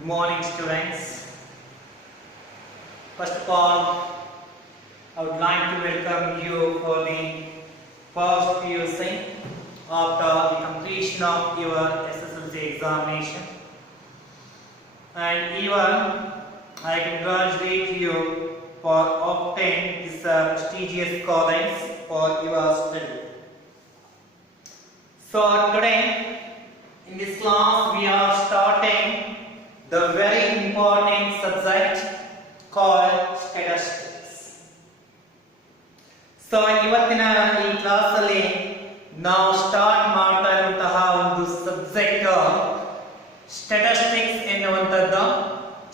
Good morning, students. First of all, I would like to welcome you for the first PUC after the completion of your SSLC examination. And even I congratulate you for obtaining this prestigious college for your study. So today in this class we are starting the very important subject called statistics. So ಇವತ್ತಿನ ಈ class ಅಲ್ಲಿ ನಾವು start ಮಾಡ್ತಾ ಇರುವಂತಹ ಒಂದು subject statistics ಎನ್ನುವಂಥದ್ದು.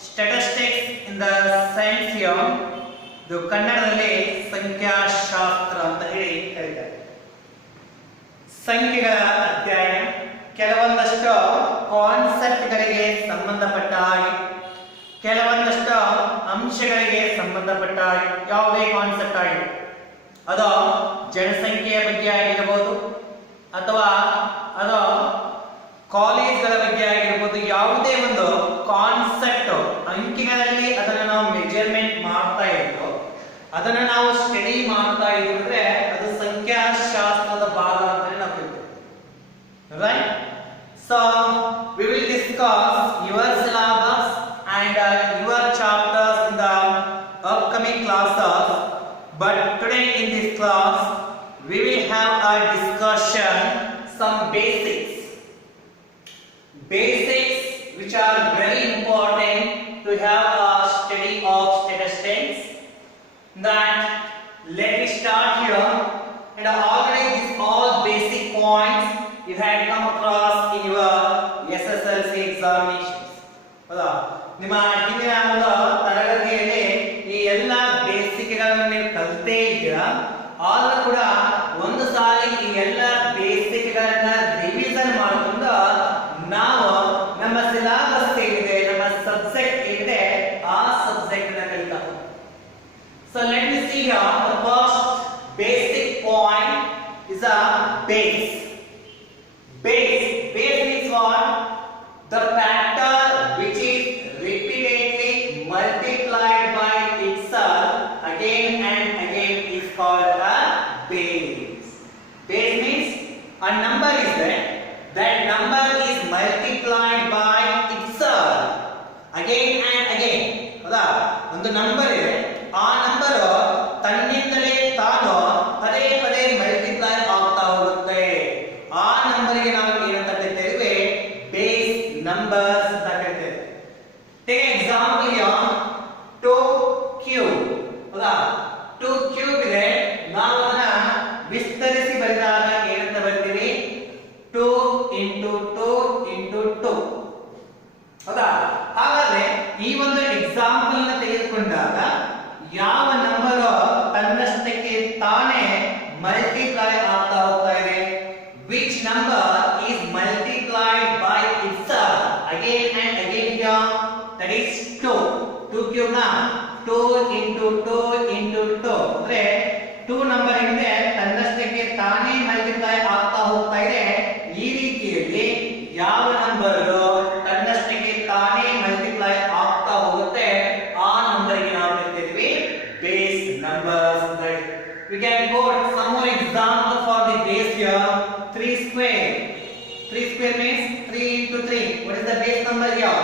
Statistics in the science ಇದು ಕನ್ನಡದಲ್ಲಿ ಸಂಖ್ಯಾಶಾಸ್ತ್ರ ಅಂತ ಹೇಳಿ ಕರೀತಾರೆ. ಸಂಖ್ಯೆಗಳ ಅಧ್ಯಯನ, ಕೆಲವೊಂದಷ್ಟು ಕಾನ್ಸೆಪ್ಟ್ಗಳಿಗೆ ಸಂಬಂಧಪಟ್ಟ ಹಾಗೆ, ಕೆಲವೊಂದಷ್ಟು ಅಂಶಗಳಿಗೆ ಸಂಬಂಧಪಟ್ಟ ಹಾಗೆ, ಯಾವುದೇ ಕಾನ್ಸೆಪ್ಟ್ ಆಗಿದೆ ಅದು ಜನಸಂಖ್ಯೆಯ ಬಗ್ಗೆ ಆಗಿರಬಹುದು ಅಥವಾ ಅದು ಕಾಲೇಜ್ಗಳ ಬಗ್ಗೆ ಆಗಿರಬಹುದು, ಯಾವುದೇ ಒಂದು ಕಾನ್ಸೆಪ್ಟ್ ಅಂಕಿಗಳಲ್ಲಿ ಅದನ್ನು ನಾವು ಮೆಜರ್ಮೆಂಟ್ ಮಾಡ್ತಾ ಇದ್ದು ಅದನ್ನು ನಾವು ಸ್ಟಡಿ ಮಾಡ್ತಾ ಇದ್ರೆ ಅದು ಸಂಖ್ಯಾಶಾಸ್ತ್ರದ ಭಾಗ ಅಂತ ನಾವು ಕರಿತೀವಿ. Right? So we will discuss your syllabus and your chapters in the upcoming classes. But today in this class we will have a discussion some basics which are very important to have a study of statistics. That let me start here. And already these all basic points you had come across in your SSLC examinations. ಹೌದಾ? ನಿಮ್ಮ ಹಿಂದಿನ ಒಂದು ತರಗತಿಯಲ್ಲಿ ಈ ಎಲ್ಲ ಬೇಸಿಕ್ಗಳನ್ನು ನೀವು ಕಲಿತೇ ಇದ್ದೀರಾ. ಆದರೂ ಕೂಡ ಒಂದು ಸಾರಿ ಈ ಎಲ್ಲ ಬೇಸಿಕ್ಗಳನ್ನ ರಿವಿಷನ್ ಮಾಡಿಕೊಂಡು ನಾವು ನಮ್ಮ ಸಿಲೆಬಸ್ ಏನಿದೆ, ನಮ್ಮ ಸಬ್ಜೆಕ್ಟ್ ಏನಿದೆ ಆ ಸಬ್ಜೆಕ್ಟ್ ಅನ್ನು ಕಲಿತಾ ಹೋಗ್ತೀವಿ. So let me see here. The first basic point is a base. Base means what? The factor which is repeatedly multiplied by itself again and again is called a base. Base means a number is there. That number is multiplied by itself again and again. ಹೌದಾ? ಒಂದು number ಇದೆ, ಆ number ತನ್ನಿಂದಲೇ ತಾನು ಪದೇ ಪದೇ multiply ಆಗ್ತಾ ಹೋಗುತ್ತೆ. ಆ ನಂಬರ್ಗೆ ನಾವು ಏನಂತ ಕರೀತೇವೆ? ಬೇಸ್ ನಂಬರ್ಸ್ ಅಂತ ಕರೀತೇವೆ. Take example here 2 cube. ಹೌದಾ? 2 ಕ್ಯೂಬ್ ಇದೆ, ನಾವು ಅದನ್ನ ವಿಸ್ತರಿಸಿ ಬರೆದಾಗ ಏನಂತ ಬರ್ತೀವಿ? 2 into 2 into 2. ಹೌದಾ? ಹಾಗಾದ್ರೆ ಈ ಒಂದು ಎಕ್ಸಾಂಪಲ್ ನ ತೆಗೆದುಕೊಂಡಾಗ ಯಾವ ನಂಬರ್ ತನ್ನಷ್ಟಕ್ಕೆ ತಾನೇ ಮಲ್ಟಿಪ್ಲೈ ಆಗ್ತಾ ಹೋಗ್ತಾ ಇದೆ? Which number is multiplied by itself again and again here? That is 2. 2 cube na 2 into 2 into 2 ಅಂದ್ರೆ 2 ನಂಬರ್ ಏನಿದೆ ತನ್ನಷ್ಟಕ್ಕೆ ತಾನೇ ಮಲ್ಟಿಪ್ಲೈ ಆಗ್ತಾ ಹೋಗ್ತಾ ಇದೆ. ಈ ರೀತಿಯಲ್ಲಿ ಯಾವ ನಂಬರ್ ತನ್ನಷ್ಟಕ್ಕೆ ತಾನೇ ಮಲ್ಟಿಪ್ಲೈ ಆಗ್ತಾ ಹೋಗುತ್ತೆ ಆ ನಂಬರ್ಗೆ ನಾವು ಕರೀತೀವಿ base numbers. We can quote some more example for the base here. 3 square. 3 square means 3 into 3. What is the base number here?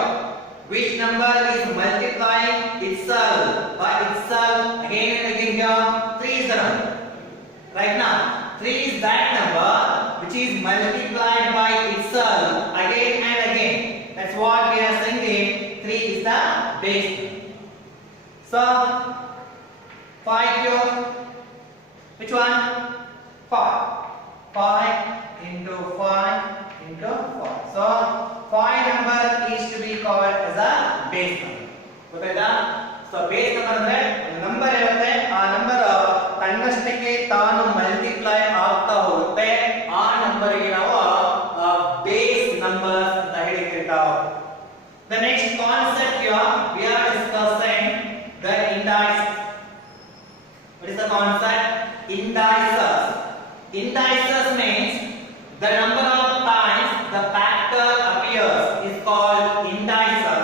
Which number is multiplying itself by itself again and again here? 3 is the number. Right now, 3 is that number which is multiplied by itself again and again. That's what we are saying. 3 is the base. So 5 cube. Which one? 5. 5 into 5 into 5. So 5 number is to be called as a base number. ಗೊತ್ತಾಯ್ತಾ? So base number ಅಂದ್ರೆ number ಇರುತ್ತೆ, ಆ number ತನ್ನಷ್ಟಕ್ಕೆ ತಾನು multiply ಆಗ್ತಾ ಹೋಗುತ್ತೆ. ಆ ನಂಬರ್ಗೆ ನಾವು ಬೇಸ್ ನಂಬರ್ಸ್ ಅಂತ ಹೇಳಿ ಕರೀತಾ ಹೋಗ್ತೀವಿ. The next concept here we are discussing the indices. What is the concept? Indices. Indices means the number of times the factor appears is called indices.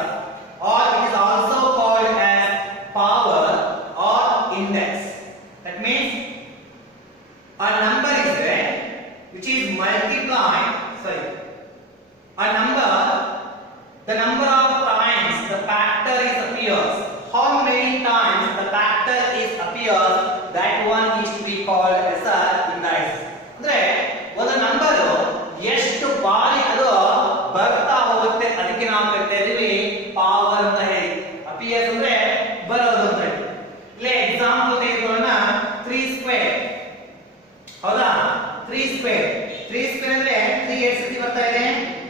as a indices. ಅಂದ್ರೆ ಒಂದು number ಎಷ್ಟು ಬಾರಿ ಅದು ಬರ್ತಾ ಹೋಗುತ್ತೆ ಅದಕ್ಕೆ ನಾವು ಕರಿತಾ ಇದೀವಿ ಪವರ್ ಅಂತ ಹೇಳಿ. ಅಪಿಯರ್ಸ್ ಅಂದ್ರೆ ಬರೋದು ಅಂತ ಹೇಳಿ. ಇಲ್ಲಿ ಎಕ್ಸಾಂಪಲ್ ತೆಗೆದುಕೊಳ್ಳೋಣ 3 ಸ್ಕ್ವೇರ್. ಹೌದಾ? 3 ಸ್ಕ್ವೇರ್ ಅಂದ್ರೆ 3 ಎಷ್ಟು ಸತಿ ಬರ್ತಾ ಇದೆ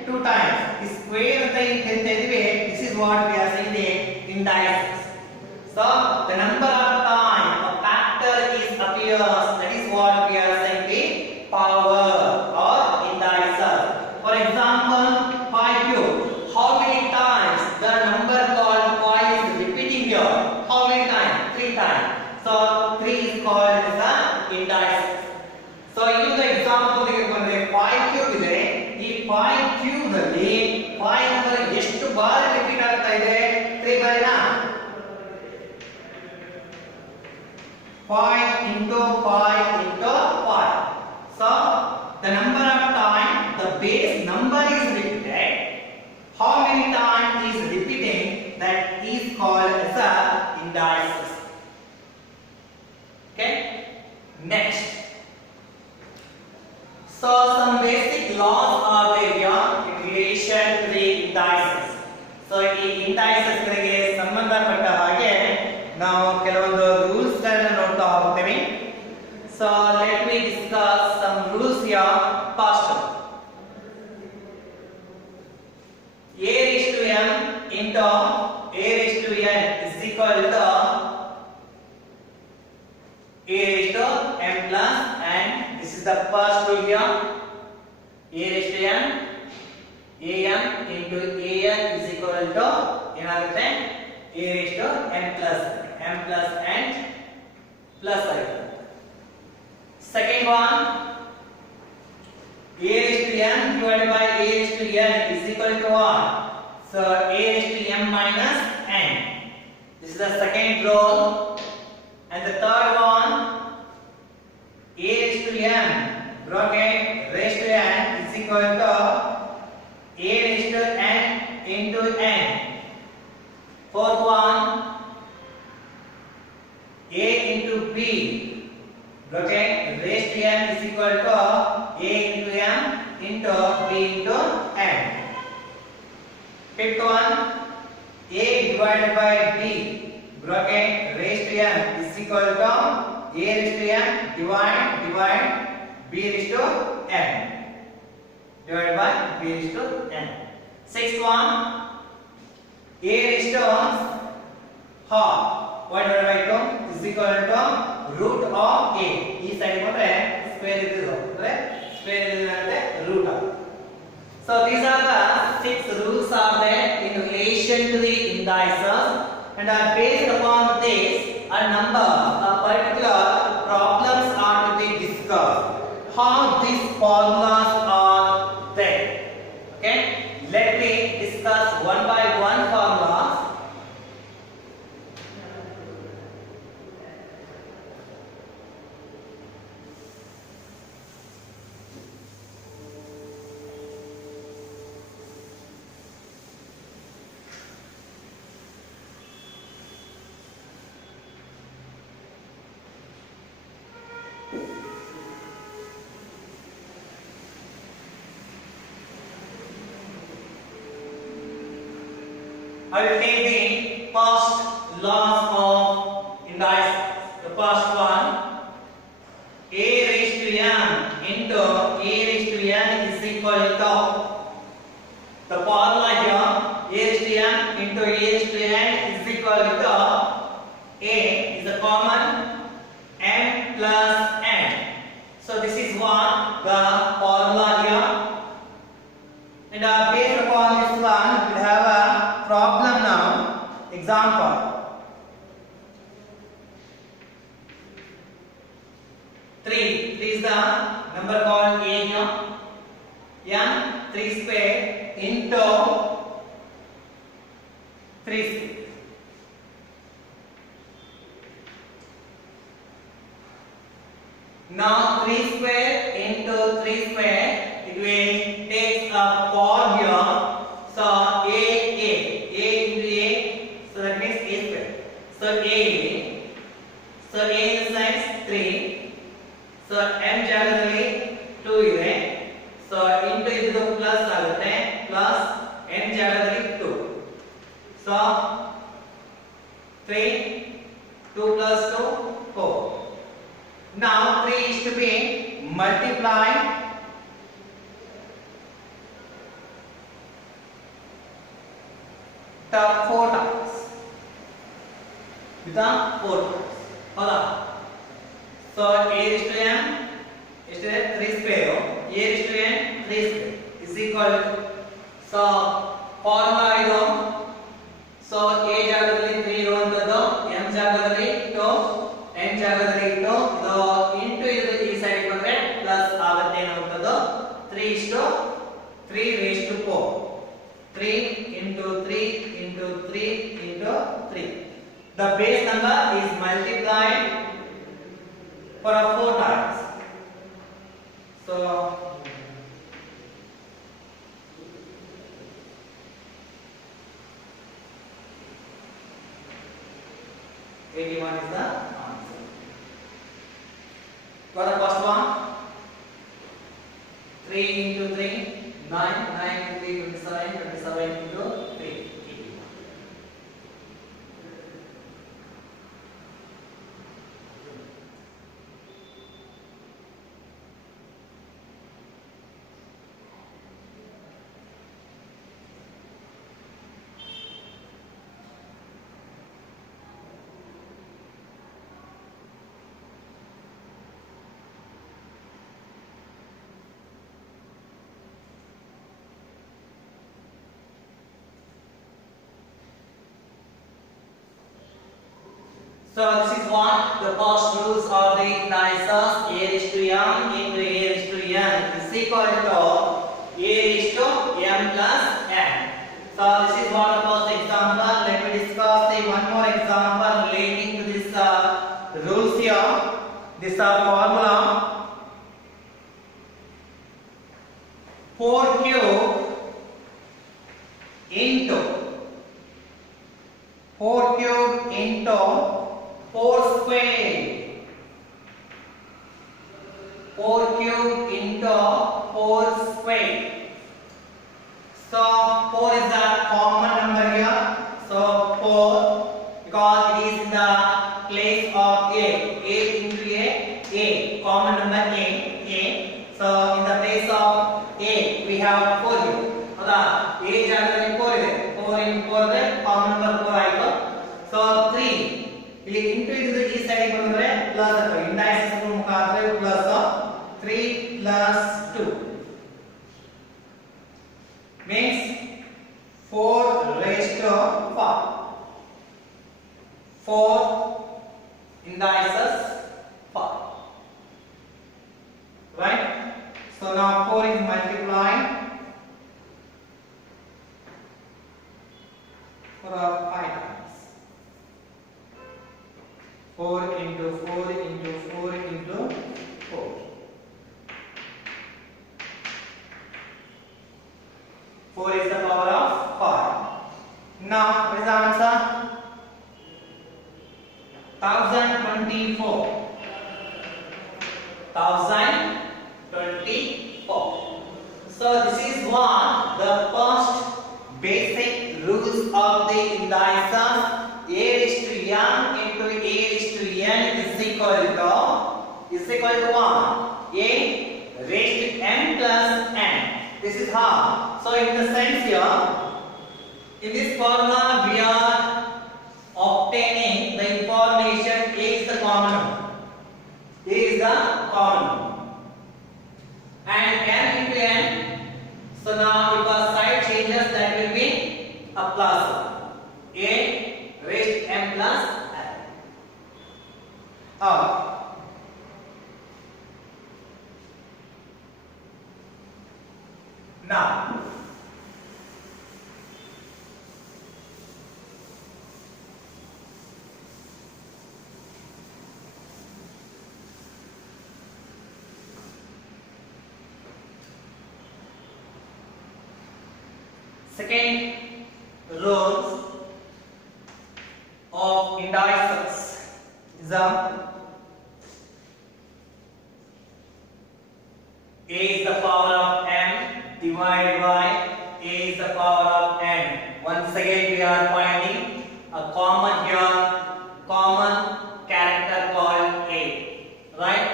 2 ಟೈಮ್ಸ್. ಈ ಸ್ಕ್ವೇರ್ ಅಂತ ಏನು ಹೇಳ್ತಾ ಇದೀವಿ, this is what we are saying the indices. So the number of time a factor is appears, that is what we are saying the power or indices. For example, 5 cube. How many times the number called 5 is repeating here? How many times? 3 times. So 3 is called as the indices. So ಇನ್ನೊಂದು example ತೆಗೆದುಕೊಂಡ್ರೆ 5 cube ಇದೆ. ಈ 5 cube ನಲ್ಲಿ 5 number ಎಷ್ಟು ಬಾರಿ repeat ಆಗ್ತಾ ಇದೆ? 3 ಬಾರಿನಾ? 5 into 5 into 5. So the number of time the base number is repeated, how many times is repeating, that is called as a indices. Okay, next. So some basic laws are there here in relation to the indices. So ಈ indices ಗಳಿಗೆ ಸಂಬಂಧಪಟ್ಟ ಹಾಗೆ ನಾವು ಕೆಲವೊಂದು rules ಗಳನ್ನು ನೋಡ್ತಾ ಹೋಗ್ತೇವೆ. So let me discuss some rules here first. A raised to m into a raised to n is equal to a raised to m plus n. This is the first rule here. A raised to n, am into an is equal to ಏನಾಗುತ್ತೆ a raised to n plus n plus ಆಗುತ್ತೆ. Second one, a raised to m divided by a raised to n is equal to what? So a raised to m minus n. This is the second rule. And the third one, a raised to m bracket raised to n is equal to a raised to n into n. Fourth one, a into b bracket raised to n is equal to a into m into b into n. Fifth one, a divided by b bracket raised to n is equal to a raised to n divide b raised to n divided by b raised to n. Sixth one, a raised to half y divided by 2 is equal to root of a. ಈ side ಬಂದ್ರೆ square ಇದ್ದು ಅಂದ್ರೆ square ಇದ್ರೆ root of. So these are the 6 rules are there in relation to the indices, and are based upon this a number of particular problems are to be discussed. How these formulas are there. Okay, let me discuss one by one formulas. I will take the first laws of indices. The first one, a raised to n into a raised to n is equal to, the formula here, a raised to n into a raised to n is equal to, a is a common, m plus n. So this is what the formula here. And based upon this one, we have a problem now. Example. Three is the number called a here. M 3 square into 3 square. Now 3 square into 3 square, it will take a form here. So a into a, so that means a square. So a in the size 3. So m ಜಾಗದಲ್ಲಿ 2 ಇದೆ. So into ಇದು plus ಆಗುತ್ತೆ, plus n ಜಾಗದಲ್ಲಿ 2. So 3 2 plus 2 4. Now 3 is to be multiplied the 4 times with the 4 times. Hola. So a is to m is to 3 square. A is to n 3 square is equal to, so formula idu, so a ಜಾಗದಲ್ಲಿ 3 ಇರುವಂತದ್ದು, m ಜಾಗದಲ್ಲಿ 2, n ಜಾಗದಲ್ಲಿ 2, ಇದು into ಇದು ಈ side ಬಂದ್ರೆ plus ಆಗುತ್ತೆ ಅನ್ನುವಂಥದ್ದು. 3 is to 3 raised to 4. 3 into 3 into 3 into 3. The base number is multiplied for 4 times. So 81 is the answer. For the first one, 3 into 3, 9, 9 into 3, 27, 27 into 3, 81. So this is what the first rules of the indices. A raised to m into a raised to n is equal to a raised to m plus n. So this is what the first example. Let me discuss the one more example relating to this rules here. This formula 4 cube into 4 cube into 4 square. 4 cube into 4 square. So 4 is the common number here. So 4, because it is in the place of a into a common number a. So in the place of a we have 4 here. ಹೌದಾ, a ಜಾಗದಲ್ಲಿ 4 ಇದೆ. 4 into 4 ಇದೆ, common number 4 ಆಯ್ತು. So 3 ಇಲ್ಲಿ into ಇದು ಈ side ಬಂದ್ರೆ plus ಅಥವಾ ಇಂಡೈಸಸ್ ಮುಖಾಂತರ plus 3 plus 2 means 4 raised to 5. 4 indices 5. Right? So now 4 is multiplied for 5 times. 4 into 4 into 4 into 4. 4 is the power of 5. Now what is the answer? 1024. 1024. So this is one the first basic rules of the indices. A raised to m into a raised to n is equal to 1. A raised to m plus n. This is how. So in the sense here, in this formula we are obtaining the information A is the common number. A is the common number. And m into n. So now if our side changes, that will be a plus. A raised to m plus n. Now second rules of indices is A is the power of m divided by A is the power of n. Once again we are finding a common character called A, right?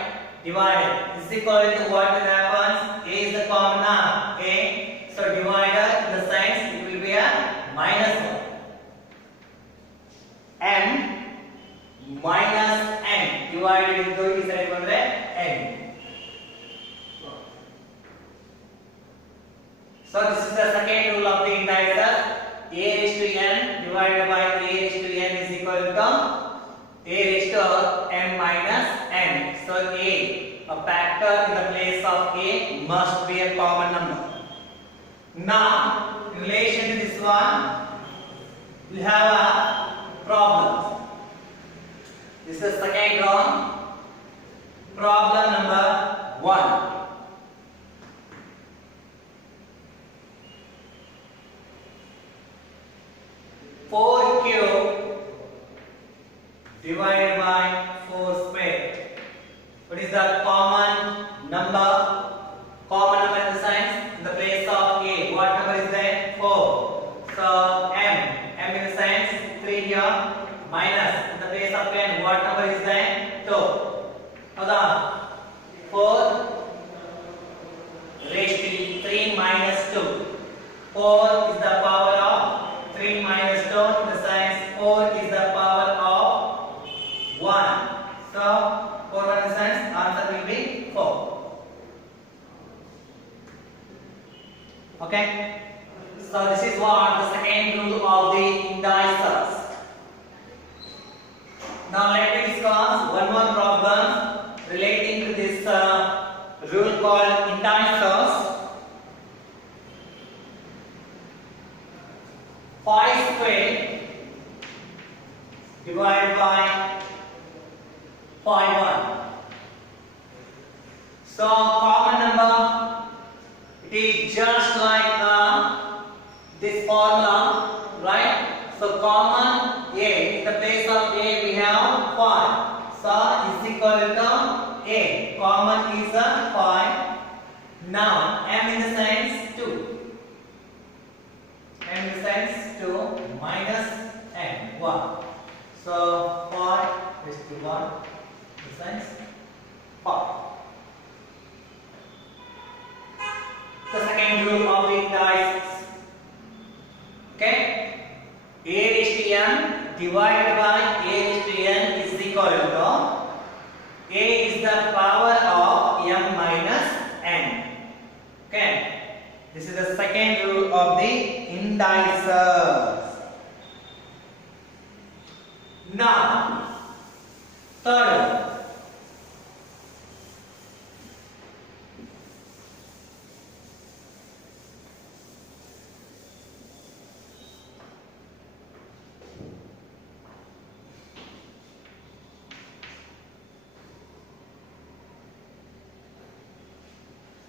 Divided is equal to what will happen? A is the common now, A. So divided in the sense it will be a minus 1. M minus n divided into is equal to n. So this is the second rule of the indicer. A raised to n divided by A raised to n is equal to A raised to m minus n. So a factor in the place of A must be a common number. Now, in relation to this one, we have a problem. This is the second round. Problem number 1. Four cube divided by 4 square. What is the common number? Common number in the sense in the place of A. What number is there? 4. So m in the sense 3 here minus in the place of n. What number is there? 2. Now 4 raised to 3 minus 2. 4 is the power of 3 minus 2 in the sense 4 is the power of 1. So 4 in the sense answer will be 4. Okay. So this is what the second rule of the indicers. Now let me discuss one more problem relating to this rule called indicers. 5 square divided by 5 1. So common number, it is just like this formula, right? So common A, in the place of A we have 5. So is equal to A. Common is 5. Now m in the sense 2. M in the sense 2 minus n 1. So 5 is to 1 in the sense 5. The second rule of the indicers. Okay? A raised to n divided by A raised to n is equal to A is the power of m minus n. Okay? This is the second rule of the indicers. Now, third.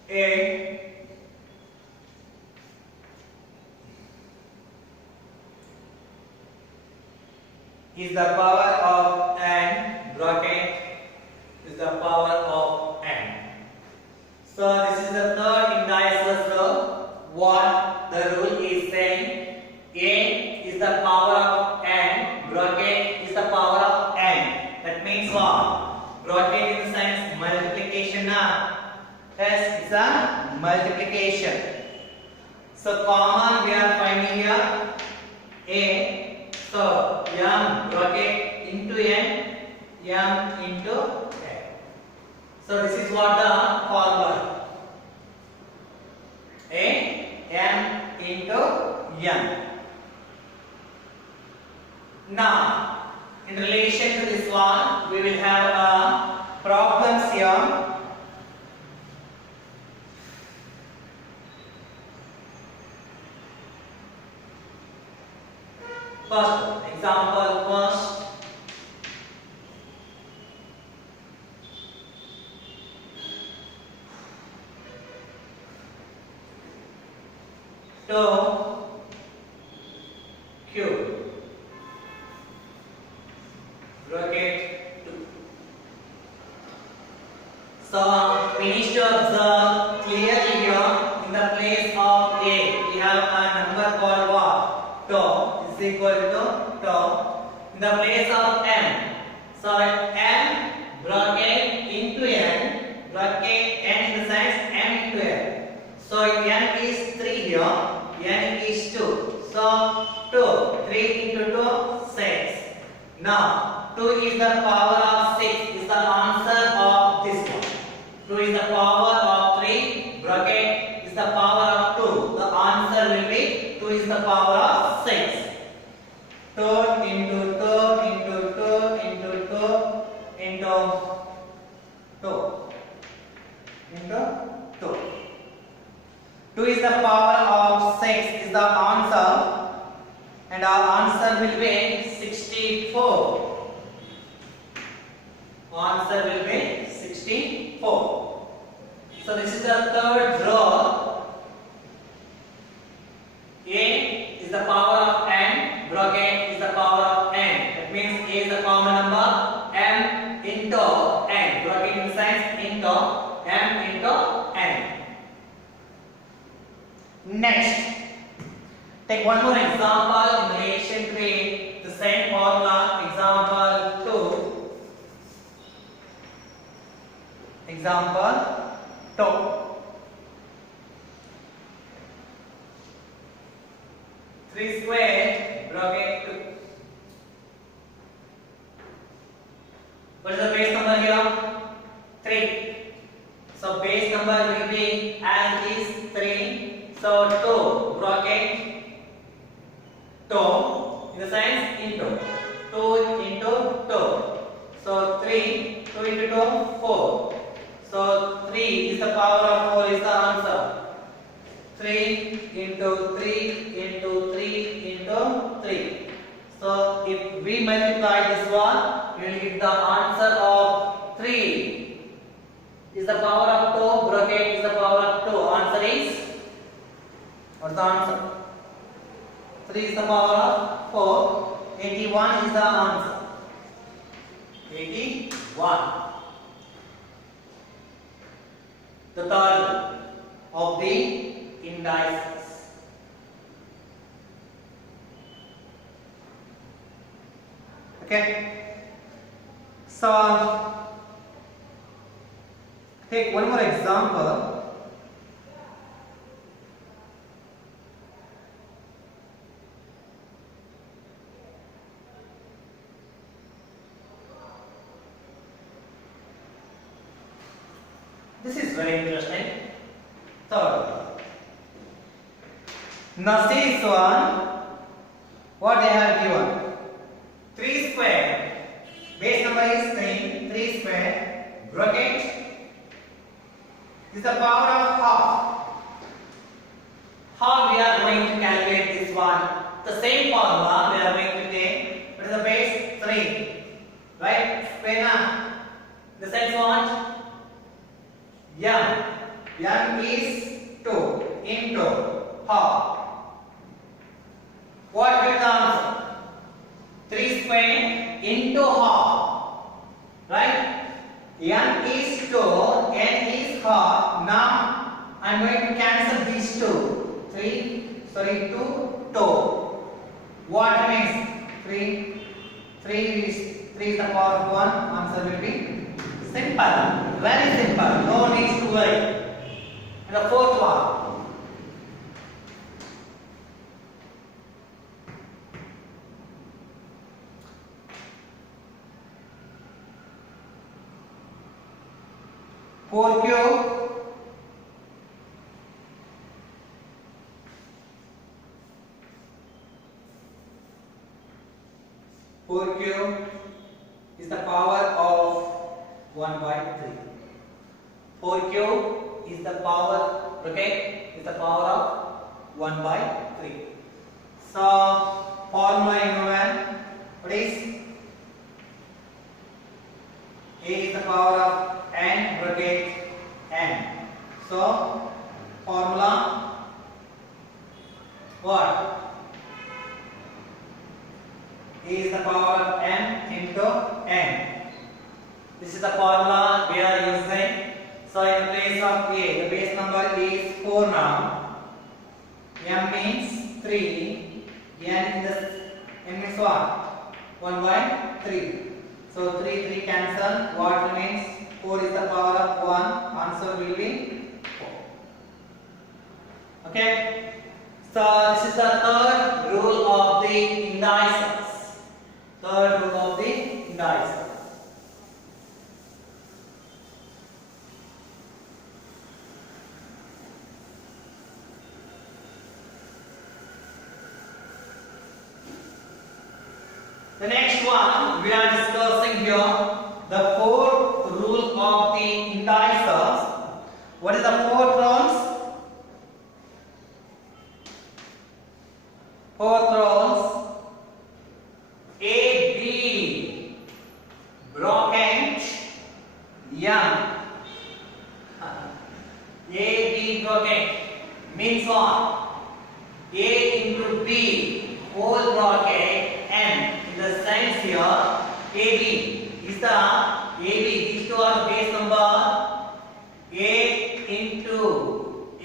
A is the power of n, bracket is the power of n. So this is the third indices rule. What the rule is saying, A is the power of n, bracket is the power of n. That means what? Bracket in the sense multiplication. Yes, it's a multiplication. So common we are finding here A. So m bracket into n, m into n. So this is what the formula. A m into n. Now, in relation to this one, we will have problems here. First example, first. Two cube bracket 2. So we need to observe equal to tau in the place of m. So m bracket into n, bracket n in the sense m into n. So n is 3 here, n is 2. So 2, 3 into 2, 6. Now 2 is the power of 6 is the answer of this one. 2 is the power of 3, bracket is the power of 2. The answer will be 2 is the power of 6. 2 into 2 into 2 into 2 into 2 into 2. 2 is the power of 6 is the answer, and our answer will be 64. Answer will be 64. So this is the third row. A is the power of n, bracket is the power of n. That means A is the common number, m into n, bracket in sense into m into n. Next, take one more example in relation to the same formula. Example 2. Example 2. 3 squared bracket 2. What is the base number here? 3. So base number will be as is 3. So 2 bracket 2 in the sense into 2 into 2. So 3, 2 into 2, 4. So 3 is the power of 4 is the answer. 3 into 3 into 3 into 3. So if we multiply this one, we will get the answer of 3 is the power of 2, bracket is the power of 2. Answer is, what's the answer? 3 is the power of 4. 81 is the answer. 81. The third of the indices. Okay. So take one more example. This is very interesting. Third. Now see this one. What they have given? 3 square. Base number is 3. 3 square. Bracket is the power of half. How we are going to calculate this one? The same formula we are going to take. What is the base? 3. Right? Square now. The sense what? M. M is 2 into half. What will the answer? 3 square into half. Right? M is 2, N is half. Now I am going to cancel these two. 2, 2. What remains? 3. 3 is the power of 1. Answer will be simple, very simple, no need to worry. And the fourth one. Four cube is the power of 1 by 3. 4 cube is the power, okay, is the power of 1 by 3. So formula you know what is? A is the power of n bracket n. So formula what? A is the power of m into n. This is the formula we are using. So in the place of A, the base number is 4 now. M means 3, n in the n means what? 1 by 3. So 3 cancel. What remains? 4 is the power of 1. Answer will be 4. Okay. So this is the third rule of the indices. Third rule of the indices. The next one we are discussing here, the fourth rule of the indices. What is the fourth rules? Fourth rules: A, B, bracket, M. A, B bracket means what? A into B whole bracket M. In the sense here, AB is the AB. These two are base number. A into A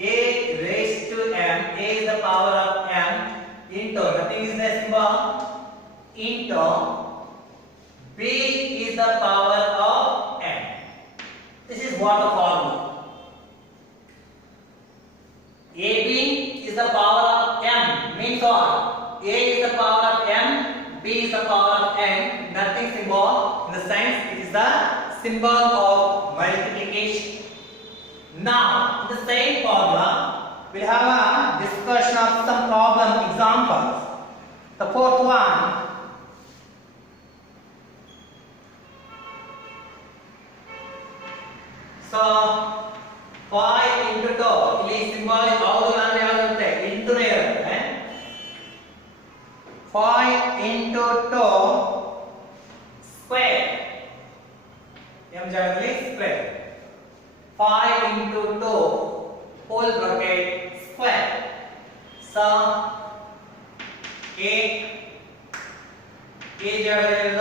raised to M. A is the power of M into nothing is the symbol into B is the power of M. This is what the formula. AB is the power of M means what? A is the power of M. B is the power of n, nothing symbol. In the sense, it is the symbol of multiplication. Now, in the same formula, we have a discussion of some problem examples. The fourth one. So, 5 into 2. This symbol is all into there. 5 into 2 square. M generally square. 5 into 2 whole bracket square. So A generally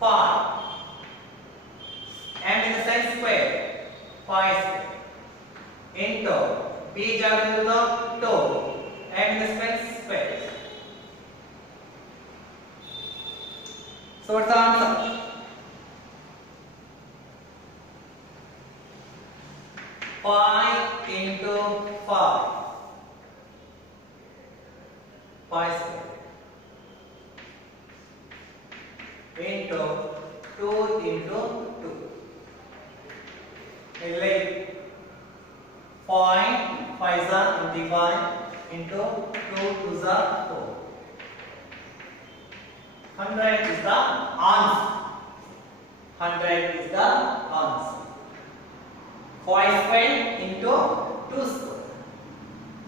5. M in the sense square. 5 square. Into B generally 2. M in the sense square. So what's the answer? 5 into 5. 5 square. Into 2 into 2. Like 5 5 is 25 into 2 2 is 4. 100 is the answer. 100 is the answer. 5 square into 2 square.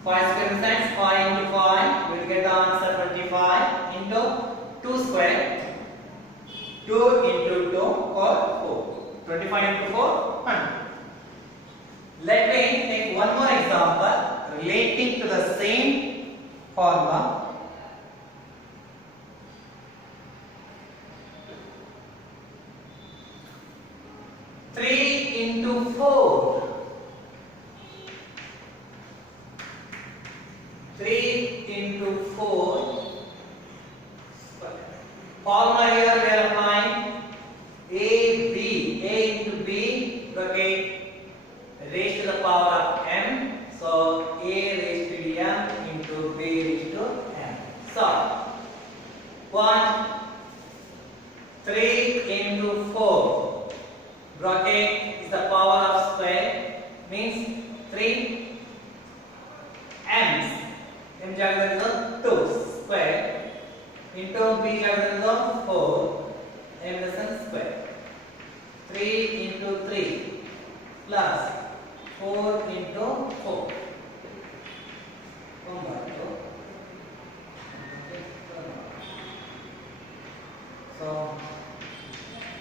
5 square means 5 into 5. We will get the answer 25 into 2 square. 2 into 2 or 4. 25 into 4, 100. Let me take one more example relating to the same formula. 3 into 4. 3 into 4. Formula here we are applying A into B bracket raised to the power of m. So A raised to m into B raised to m. So 1 3 into 4 bracket is the power of square means 3 m's. M jagged 2 square into B jagged 4 m is square. 3 into 3 plus 4 into 4. So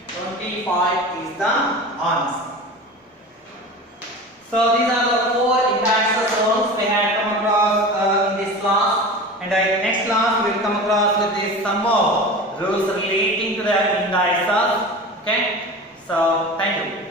25 is the answer. So these are the 4 indices rules we had come across in this class, and in next class we will come across with this some more rules relating to the indices. Okay, so thank you.